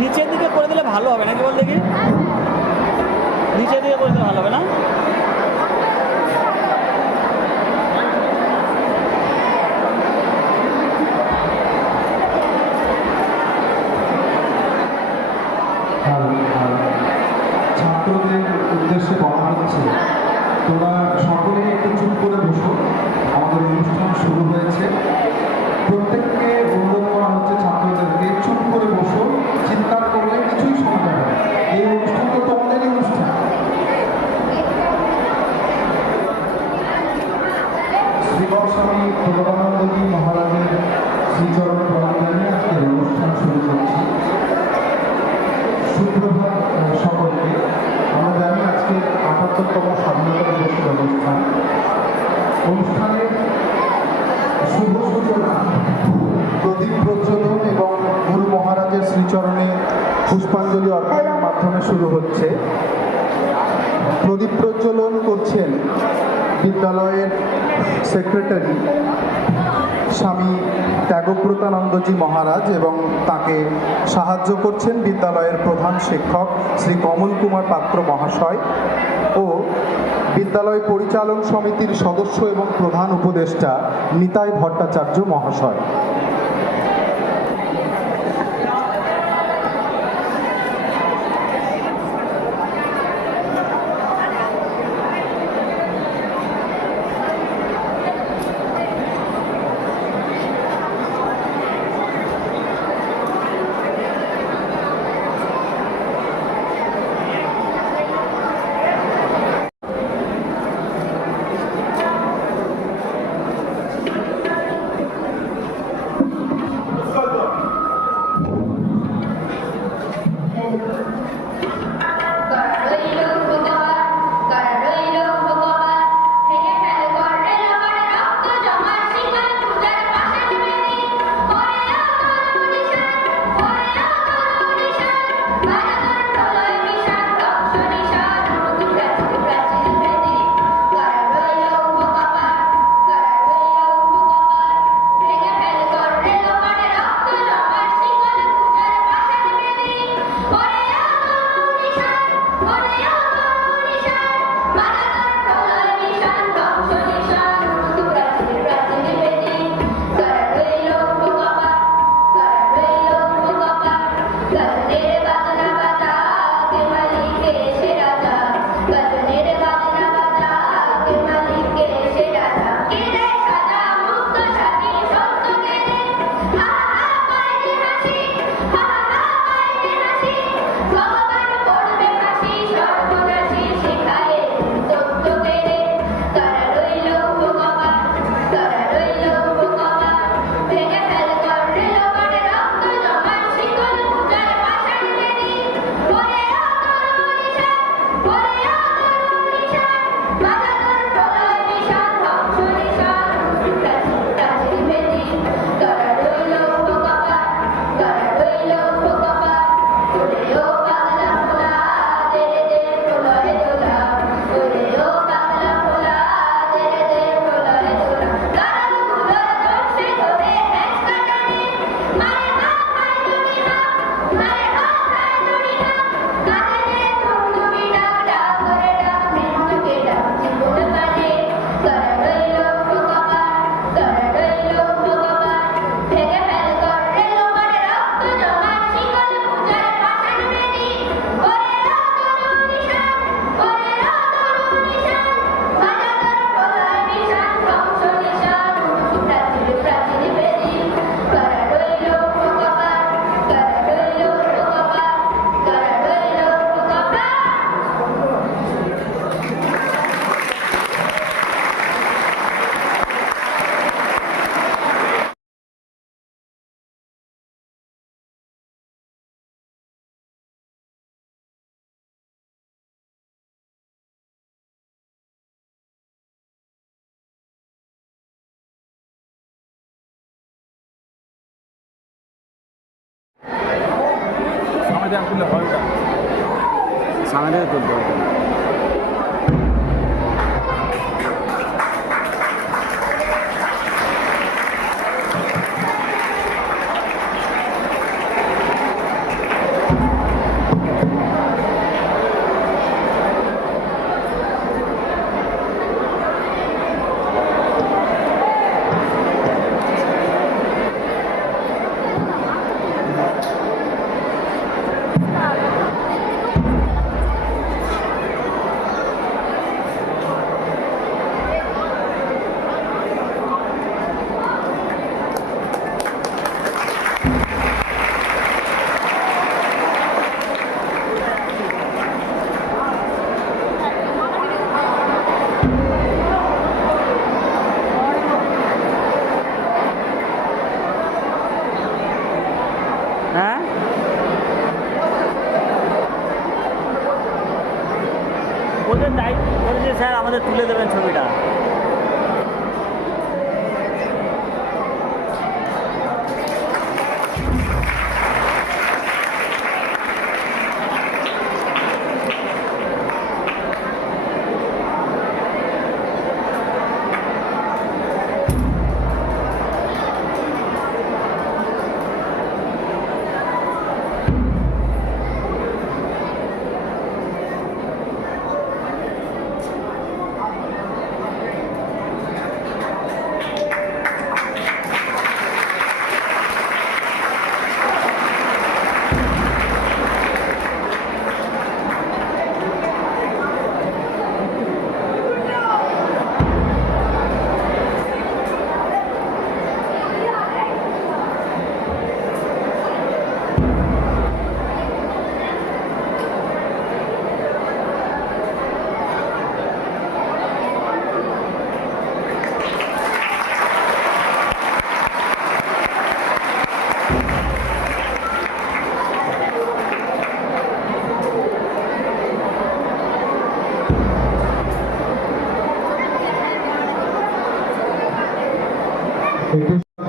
নিচের দিকে করে দিলে ভালো হবে নাকি বল দেখি, নিচের দিকে করে দিলে ভালো হবে না? ছাত্রদের উদ্দেশ্যে বলা হচ্ছে, তোরা সকলে একটু চুপ করে বসো, আমাদের অনুষ্ঠান শুরু হয়েছে। প্রত্যেককে অনুরোধ করা হচ্ছে ছাত্রদেরকে চুপ করে বসো, চিৎকার করলে কিছুই শোনা যাবে না। এই অনুষ্ঠান তো তোমাদেরই অনুষ্ঠান। শ্রীবৎ স্বামী প্রভাবানন্দজি মহারাজের শ্রীচরণে প্রণাম জানিয়ে আজকের অনুষ্ঠান শুরু করছি। সুপ্রভাত সকলকে। আমরা জানি আজকে ৭৮তম স্বাধীনতা দিবসের অনুষ্ঠান। অনুষ্ঠানের শুভ সূচনা প্রদীপ প্রজ্বলন এবং গুরু মহারাজের শ্রীচরণে পুষ্পাঞ্জলি অর্পণের মাধ্যমে শুরু হচ্ছে। প্রদীপ প্রজ্বলন করছেন বিদ্যালয়ের সেক্রেটারি স্বামী ত্যাগব্রতানন্দজি মহারাজ এবং তাকে সাহায্য করছেন বিদ্যালয়ের প্রধান শিক্ষক শ্রী কমল কুমার পাত্র মহাশয় ও বিদ্যালয় পরিচালন সমিতির সদস্য এবং প্রধান উপদেষ্টা নিতাই ভট্টাচার্য মহাশয়। সামনে আসলে হয় ওটা সামনে তুলতে হয়। ওদের দায়িত্ব বলেছে স্যার আমাদের তুলে দেবেন ছবিটা।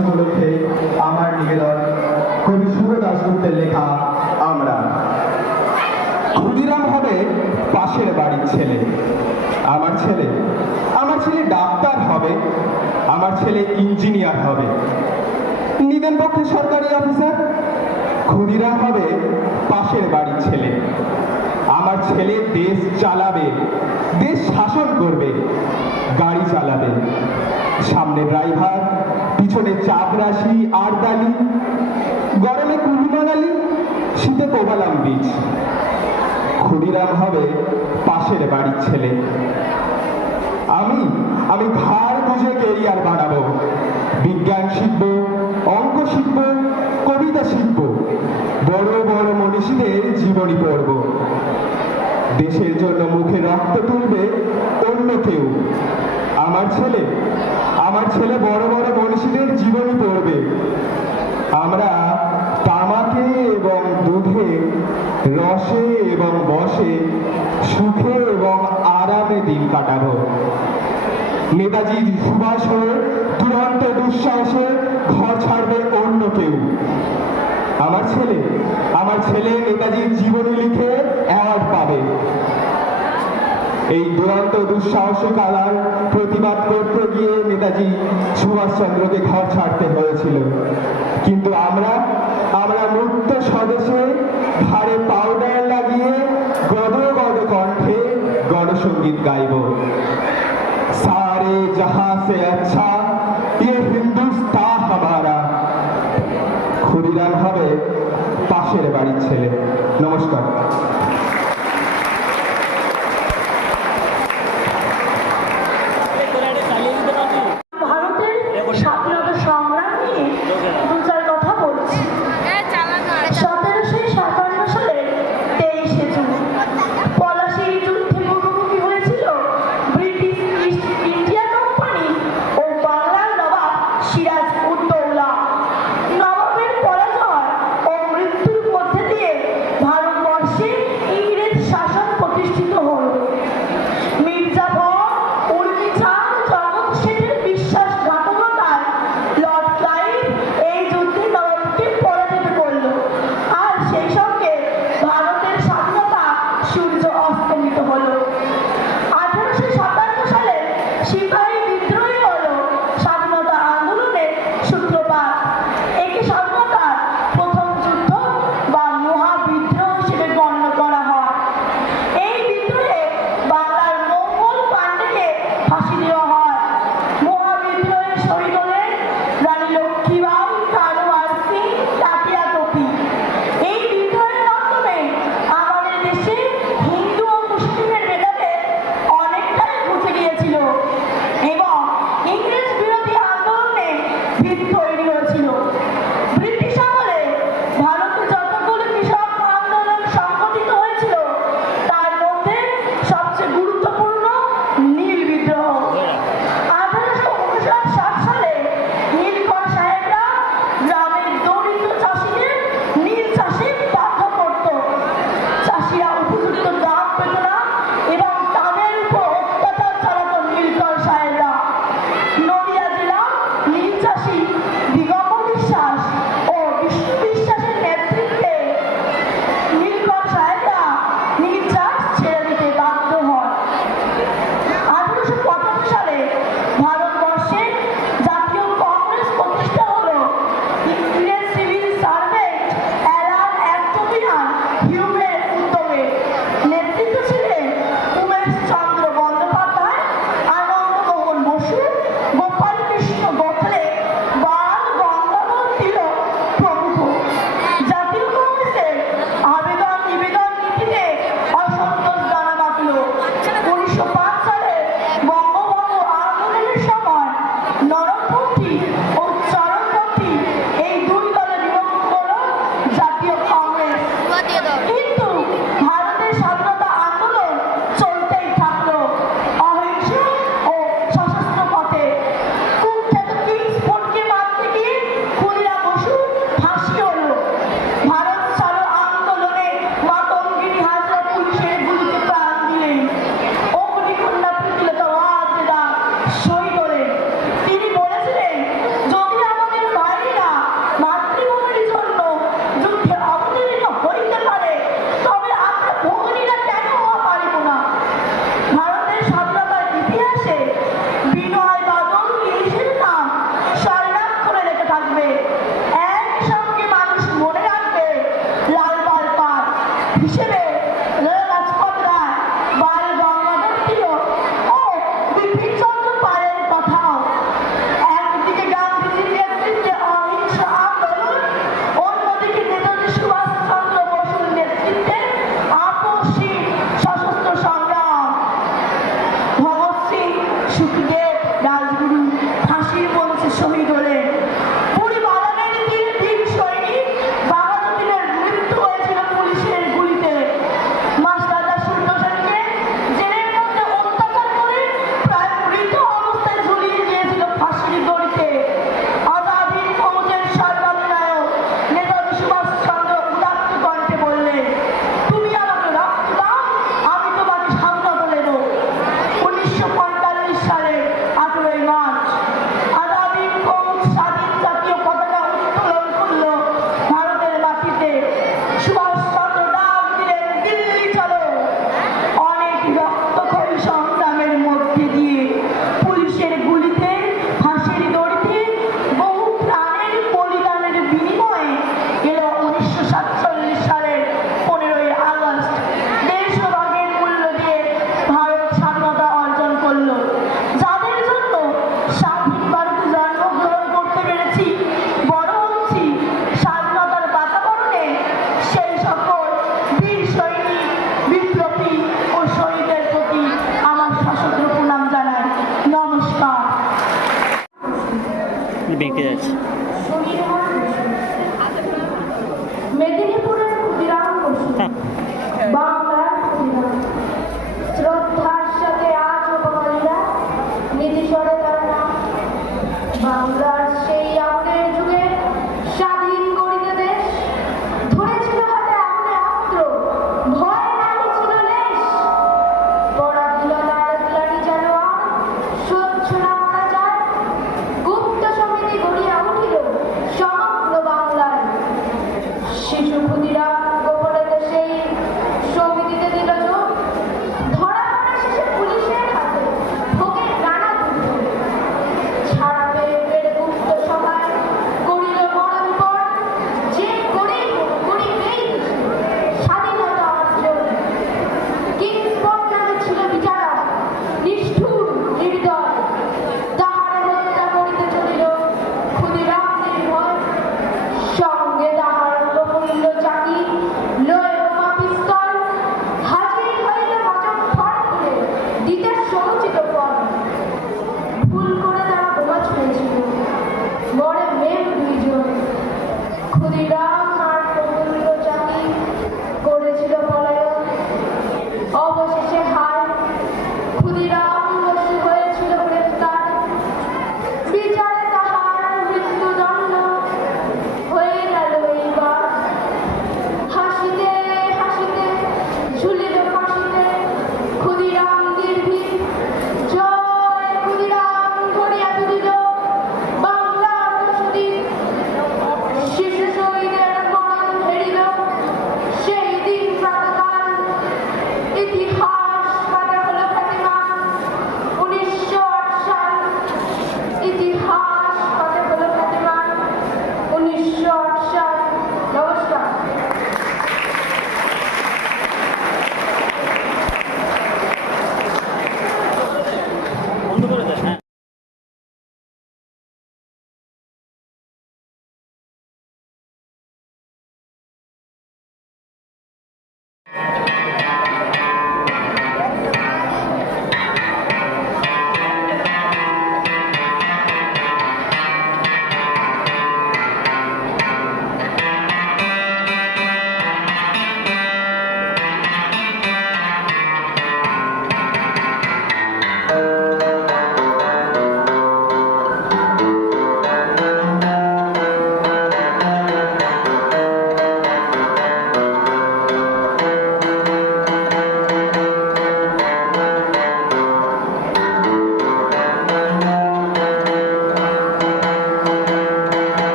উপলক্ষে আমার নিবেদন কবি সুর দাশগুপ্তের লেখা আমরা। ক্ষুদিরাম হবে পাশের বাড়ির ছেলে, আমার ছেলে ডাক্তার হবে, আমার ছেলে ইঞ্জিনিয়ার হবে, নিদেন পক্ষে সরকারি অফিসার। ক্ষুদিরাম হবে পাশের বাড়ির ছেলে, আমার ছেলে দেশ চালাবে, দেশ শাসন করবে, গাড়ি চালাবে, সামনে ড্রাইভার, পিছনে চাপরাশি আরদালি, গরমে কুলু মানালি, শীতে কোবালাম বীজ। ক্ষুদিরাম হবে পাশের বাড়ির ছেলে, আমি ঘাড় বুঝে কেরিয়ার বানাবো, বিজ্ঞান শিখব, অঙ্ক শিখব, কবিতা শিখব, বড় বড় মনীষীদের জীবনী পড়ব। দেশের জন্য মুখে রক্ত তুলবে অন্য কেউ, আমার ছেলে বড় বড় মনীষীদের জীবনী পড়বে। আমরা তামাকে এবং দুধে, রসে এবং বসে, সুখে এবং আরামে দিন কাটাবো। নেতাজি সুভাষ হয়ে দুরন্ত দুঃসাহসে ঘর ছাড়বে অন্য কেউ। আমার ছেলে নেতাজির জীবনী লিখে অ্যাওয়ার্ড পাবে। এই দুরন্ত দুঃসাহসিকতার প্রতিবাদ করতে গিয়ে নেতাজি সুভাষচন্দ্রকে ঘর ছাড়তে হয়েছিল, কিন্তু আমরা মুক্ত স্বদেশে ঘাড়ে পাউডার লাগিয়ে গদ গদ কণ্ঠে গণসঙ্গীত গাইব। सारे जहां से अच्छा ये हिंदुस्तान हमारा। ক্ষুদিরাম হবে পাশের বাড়ির ছেলে। নমস্কার। ভারতের স্বাধীনতা সংগ্রাম নিয়ে দু চার কথা বলছি। 1757 সালের 23শে জুন পলাশীর যুদ্ধে মুখোমুখি হয়েছিল ব্রিটিশ ইস্ট ইন্ডিয়া কোম্পানি ও বাংলার নবাব সিরাজ উদ্দৌলা। নবাবের পরাজয় ও মৃত্যুর মধ্যে দিয়ে ভারতবর্ষে আছে। মেদিনীপুরের ক্ষুদিরাম বসু, বাংলার ক্ষুদিরাম, শ্রদ্ধার সাথে আজ বাঙালিরা নিধিস্বরে তার নাম। বাংলার সেই আমাদের যুগে স্বাধীন করিতে দেশ ধরেছিল হাতে আগুনে অস্ত্র, ভয় নাহি ছিল লেশ। পরাধীনতার গ্লানি যেন আর সহ্য না করা যায়। গুপ্ত সমিতি গড়িয়া উঠিল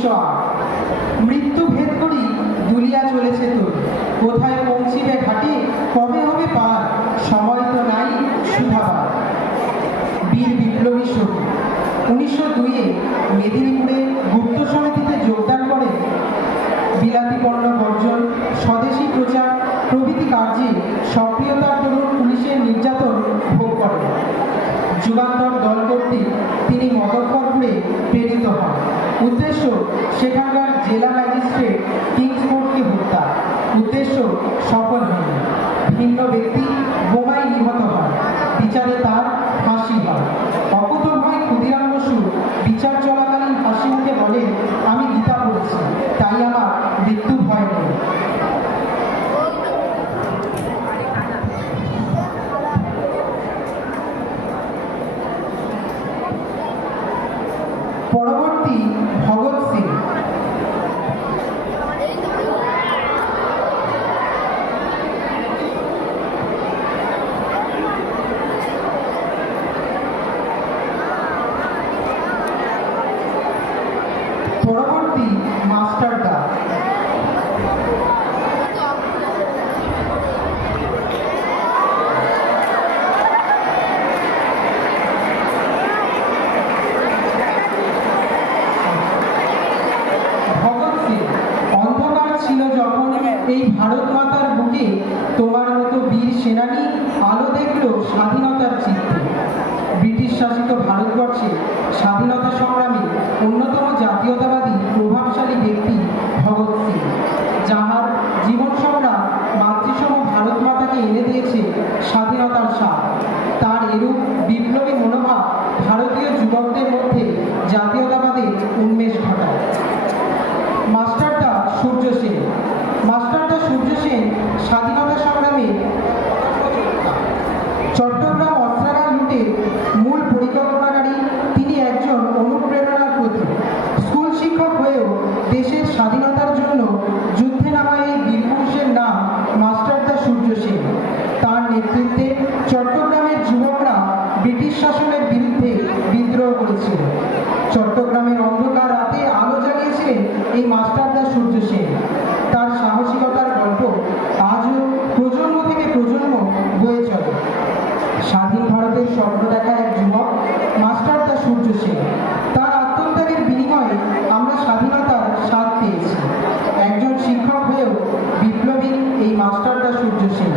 1908। মৃত্যু ভেদ করি দুলিয়া চলেছে তোর, কোথায় পৌঁছিবে ঘাটে, কবে হবে পার, সময় তো নাই সুধাবার। বীর বিপ্লবী শহীদ 1902-এ মেদিনীপুরে গুপ্ত সমিতিতে যোগদান করেন। বিলাতি পণ্য বর্জন, স্বদেশী প্রচার প্রভৃতি কার্যে সক্রিয়তার দরুন পুলিশের নির্যাতন ভোগ করেন। যুগান্তর দল কর্তৃক তিনি মদনপুরে প্রেরিত হন। উদ্দেশ্য সেখানকার জেলা ম্যাজিস্ট্রেট কিংসফোর্ডকে হত্যা। উদ্দেশ্য সফল হয়নি। ভিন্ন ব্যক্তি বোমায় নিহত হয়। বিচারে তার ফাঁসি হয়। অকুতোভয় ক্ষুদিরাম বসু বিচার চলাকালীন হাসি মুখে বলেন, আমি গীতা পড়েছি, তাই আমার মৃত্যু ভয় নেই। পরবর্তী ভগৎ সিং। পরবর্তী মাস্টারদা। ভগৎ সিং। অন্ধকার ছিল যখন এই ভারত মাতার বুকে, তোমার মতো বীর সেনানী আলো দেখল স্বাধীনতার চিত্রে। ব্রিটিশ শাসিত ভারতবর্ষে স্বাধীনতা সংগ্রামী অন্যতম জাতীয়তাবাদী প্রভাবশালী ব্যক্তি ভগৎ সিং, যাহার জীবন সংগ্রাম মাতৃসম ভারত মাতাকে এনে দিয়েছে স্বাধীনতার স্বাদ। তার এরূপ বিপ্লবী মনোভাব ভারতীয় যুবকদের মধ্যে জাতীয়তাবাদের উন্মেষ ঘটায়। মাস্টারদা সূর্য সেন। মাস্টারদা সূর্য সেন স্বাধীনতা সংগ্রামে চট্টগ্রাম অস্ত্রাগার লুটের মূল পরিকল্পনাকারী। তিনি একজন অনুপ্রেরণার প্রতীক। স্কুল শিক্ষক হয়েও দেশের স্বাধীনতার জন্য যুদ্ধে নামা এই বীরপুরুষের নাম মাস্টারদা সূর্য সেন। তার নেতৃত্বে চট্টগ্রামের যুবকরা ব্রিটিশ শাসনের বিরুদ্ধে বিদ্রোহ করেছিল। চট্টগ্রামের অন্ধকার রাতে আলো জ্বালিয়েছিলেন এই মাস্টারদা সূর্য সেন। তার সাহসিকতার গল্প আজও প্রজন্ম থেকে প্রজন্ম বয়ে চলে। স্বাধীন ভারতের স্বপ্ন দেখা এক যুবক মাস্টারদা সূর্য সেন। তার আত্মত্যাগের বিনিময়ে আমরা স্বাধীনতার স্বাদ পেয়েছি। একজন শিক্ষক হয়েও বিপ্লবী এই মাস্টারদা সূর্য সেন।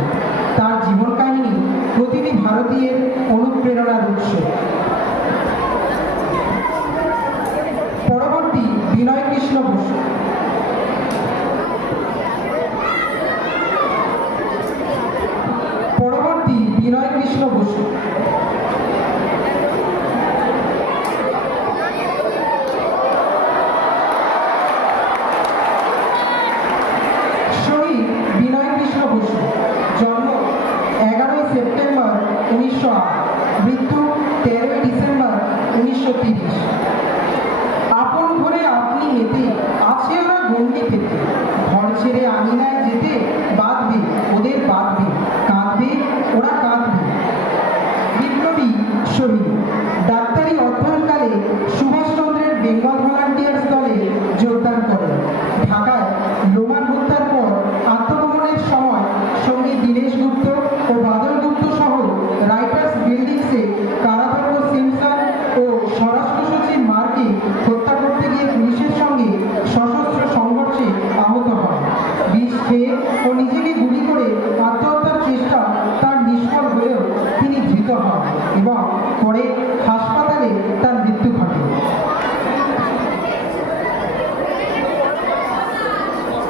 তার জীবন কাহিনী প্রতিটি ভারতীয়ের অনুপ্রেরণার উৎস। পরবর্তী বিনয় কৃষ্ণ বসু। পরবর্তী বিনয় কৃষ্ণ বসু। শহীদ বিনয় কৃষ্ণ বসু। জন্ম 11 সেপ্টেম্বর 1908, মৃত্যু 13 ডিসেম্বর 1930। আপন ঘরে আপনি মেতে, আছে ওরা গণ্ডি পেতে, ঘর ছেড়ে আঙিনায় যেতে বাঁধবে ওদের বাঁধবে, কাঁদবে ওরা কাঁদবে। বিপ্লবী শহীদ। ডাক্তারি অধ্যয়নকালে সুভাষচন্দ্রের বেঙ্গল ভলান্টিয়ার্স দলে যোগদান করেন। ঢাকায় লোমান হত্যার পর আত্মগোপনের সময় সঙ্গে দীনেশ গুপ্ত ও বাদল গুপ্ত সহ রাইটার্স বিল্ডিংসে কারাদণ্ড সিমসন ও স্বরাষ্ট্র সচিব মার্কে হত্যা করতে গিয়ে পুলিশের সঙ্গে সশস্ত্র সংঘর্ষে আহত হন। বিষ খেয়ে ও নিজেকে গুলি করে আত্মহত্যার চেষ্টা তার নিষ্ফল হলেও তিনি ধৃত হন এবং পরে হাসপাতালে তার মৃত্যু ঘটে।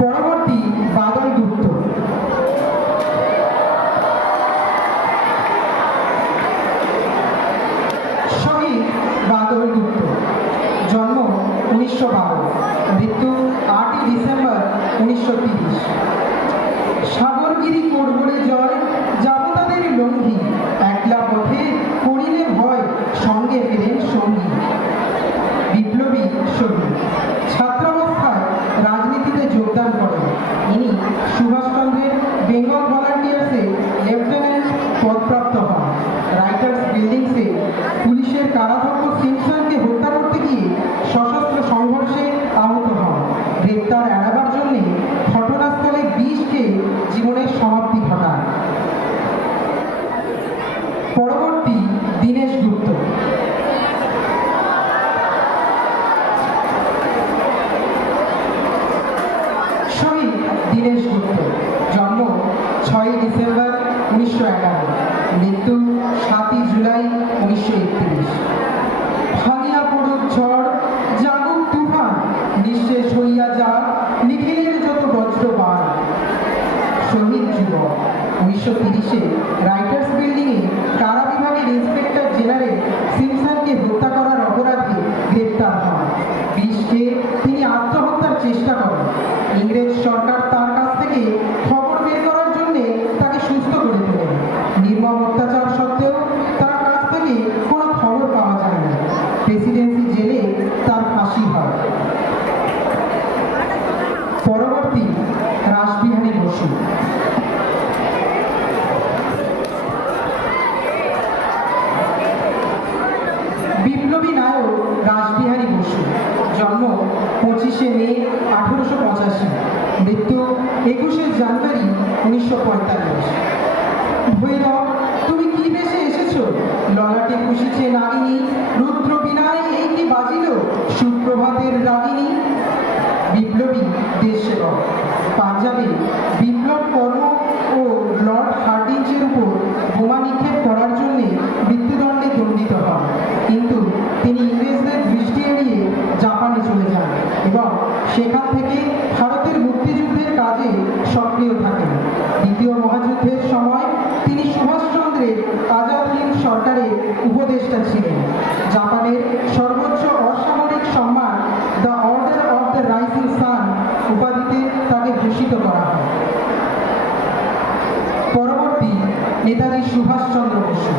পরবর্তী বাদল গুপ্ত। শহীদ বাদল গুপ্ত। জন্ম 1912, মৃত্যু 8 ডিসেম্বর 1930। সাগরগিরি করবরে জয়, যাব তাদের লঙ্ঘি, একলা পথে করিলে ভয়, সঙ্গে ফেরেন সঙ্গী। বিপ্লবী শহীদ। ছাত্রাবস্থায় রাজনীতিতে যোগদান করেন। ইনি সুভাষচন্দ্রের বেঙ্গল ভলান্টিয়ার্সে লেফটেন্যান্ট পদপ্রাপ্ত হন। রাইটার্স বিল্ডিংসে পুলিশের কারাধ্যক্ষ সিমসনকে হত্যা করতে গিয়ে সশস্ত্র সংঘর্ষে আহত গ্রেপ্তার এড়াবার জন্যে ঘটনাস্থলে বিষ খেয়ে জীবনের সমাপ্তি ঘটান। পরবর্তী দীনেশ গুপ্ত। শহীদ দীনেশ গুপ্ত, জন্ম 6 ডিসেম্বর 1911, মৃত্যু 7 জুলাই 1931। ভাঙিয়া পড়ুক ঝড়, জাগুক তুফান, নিঃশেষ হইয়া যাক নিখিলের যত বজ্রবাণ। শহীদ যুবক 1930-এ রাইটার্স বিল্ডিংয়ে কারা বিভাগের ইন্সপেক্টর জেনারেল সিমসনকে হত্যা করার অপরাধে গ্রেপ্তার হন। বিষ খেয়ে তিনি আত্মহত্যার চেষ্টা করেন। ইংরেজ সরকার তার কাছ থেকে খবর বের করার জন্য তাকে সুস্থ করে তোলেন। নির্মম অত্যাচার সত্ত্বেও তার কাছ থেকে কোনো খবর পাওয়া যায় না। প্রেসিডেন্সি জেলে তার ফাঁসি হয়। পরবর্তী রাসবিহারী বসু। বিপ্লবী নায়ক রাসবিহারী বসু, জন্ম 25শে মে 1885, মৃত্যু 21শে জানুয়ারি 1945। ভৈরব তুমি কি বেশে এসেছো, ললাটে খুশিছে নাগিনী, রুদ্র বিনায় এই কি বাজিল সুপ্রভাতের রাগিনী। বিপ্লবী দেশসেবক, পাঞ্জাবে বিপ্লব কর্ম ও লর্ড হার্ডিঞ্জের উপর বোমা নিক্ষেপ করার জন্য মৃত্যুদণ্ডে দণ্ডিত হন, কিন্তু তিনি ইংরেজদের দৃষ্টি এড়িয়ে জাপানে চলে যান এবং সেখান থেকে ভারতের মুক্তিযুদ্ধের কাজে সক্রিয় থাকেন। দ্বিতীয় মহাযুদ্ধের সময় তিনি সুভাষচন্দ্রের আজাদ হিন্দ সরকারের উপদেষ্টা ছিলেন। জাপানের সর্বোচ্চ অসামরিক সম্মান the order of the rising sun উপাধিতে তাকে ভূষিত করা হয়। পরবর্তী নেতাজি সুভাষচন্দ্র বসু।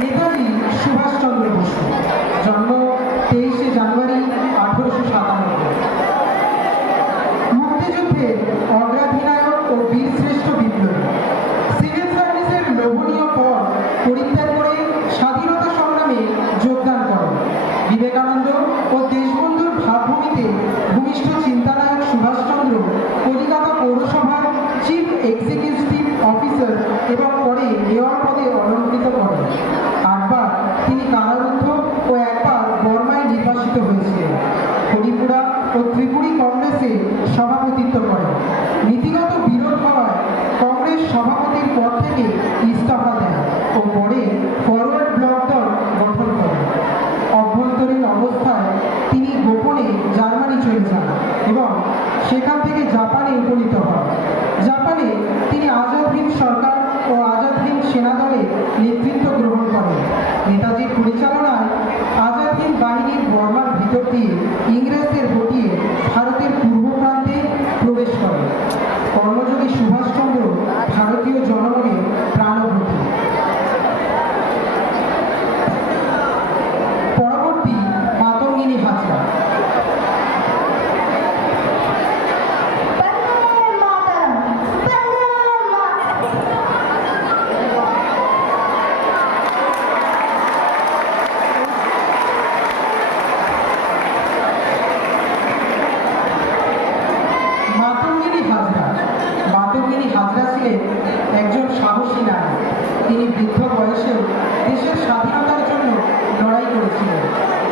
নেতাজি সুভাষচন্দ্র বসু, জন্ম 23শে জানুয়ারি 1897। মুক্তিযুদ্ধের অগ্রাধিনায়ক ও বীরশ্রেষ্ঠ বিপ্লবী। সিভিল সার্ভিসের লোভনীয় পদ পরিত্যাগ করে স্বাধীনতা সংগ্রামে যোগদান করেন। বিবেকানন্দ ও দেশবন্ধুর ভাবভূমিতে ভূমিষ্ঠ চিন্তানায়ক সুভাষচন্দ্র কলিকাতা পৌরসভার চিফ এক্সিকিউটিভ অফিসার এবং পরে মেয়র পদে অলঙ্কৃত করেন। 8বার তিনি কারারুদ্ধ ও একবার বর্মায় নির্বাসিত হয়েছিলেন। হরিপুরা ও ত্রিপুরী কংগ্রেসে সভাপতিত্ব করেন। নীতিগত বিরোধ হওয়ায় কংগ্রেস সভাপতির পদ থেকে ইস্তফা দেন ও পরে ফরওয়ার্ড ব্লক দল গঠন করেন। অভ্যন্তরীণ অবস্থায় তিনি গোপনে জার্মানি চলে যান এবং সেখান থেকে জাপানে উপনীত হন। জাপানে তিনি আজাদ হিন্দ সরকার ও আজাদ হিন্দ সেনাদলে নেতৃত্ব গ্রহণ করেন। নেতাজির পরিচালনায় আজাদ হিন্দ বাহিনীর বর্মার ভিতর দিয়ে ইংরেজদের হটিয়ে ভারতের পূর্ব প্রান্তে প্রবেশ করেন। কর্মযোগী সুভাষচন্দ্র ভারতীয় জনগণের প্রাণভূতি। পরবর্তী মাতঙ্গিনী হাজরা। মাতঙ্গিনী হাজরা ছিলেন একজন সাহসী নারী। তিনি বৃদ্ধ বয়সেও দেশের স্বাধীনতার জন্য লড়াই করেছিলেন।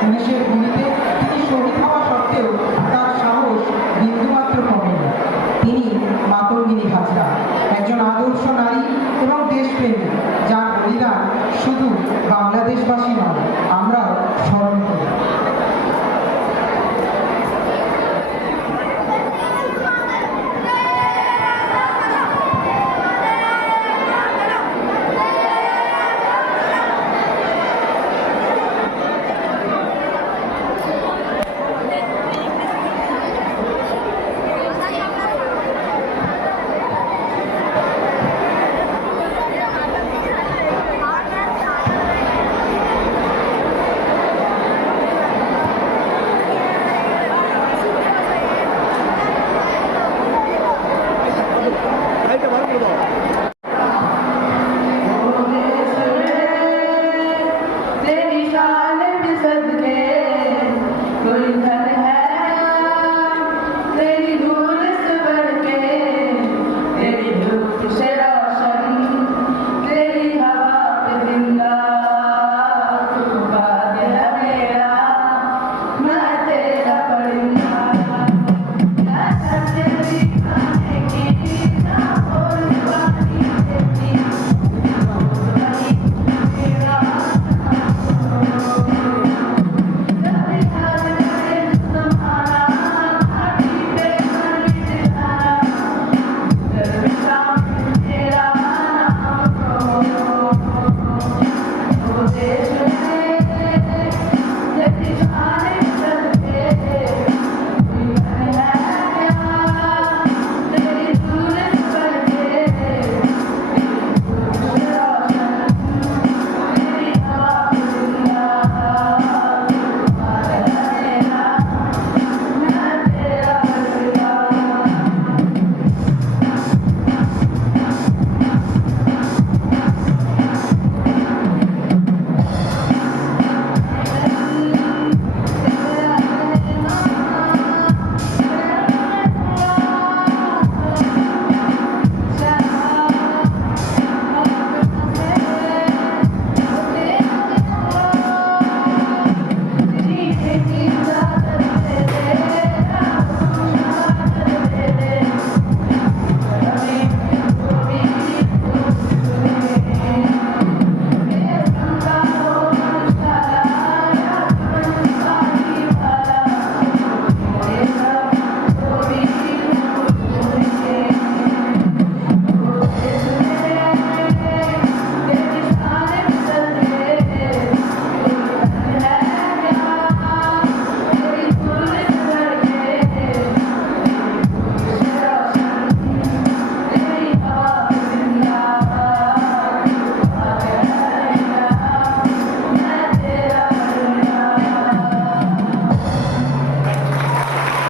পুলিশের গুলিতে তিনি শহীদ হওয়া সত্ত্বেও তার সাহস বিন্দুমাত্র কমেনি। তিনি মাতঙ্গিনী হাজরা, একজন আদর্শ নারী এবং দেশপ্রেমী, যার বলিদান শুধু বাংলাদেশবাসী নয়, আমরা স্মরণ করি।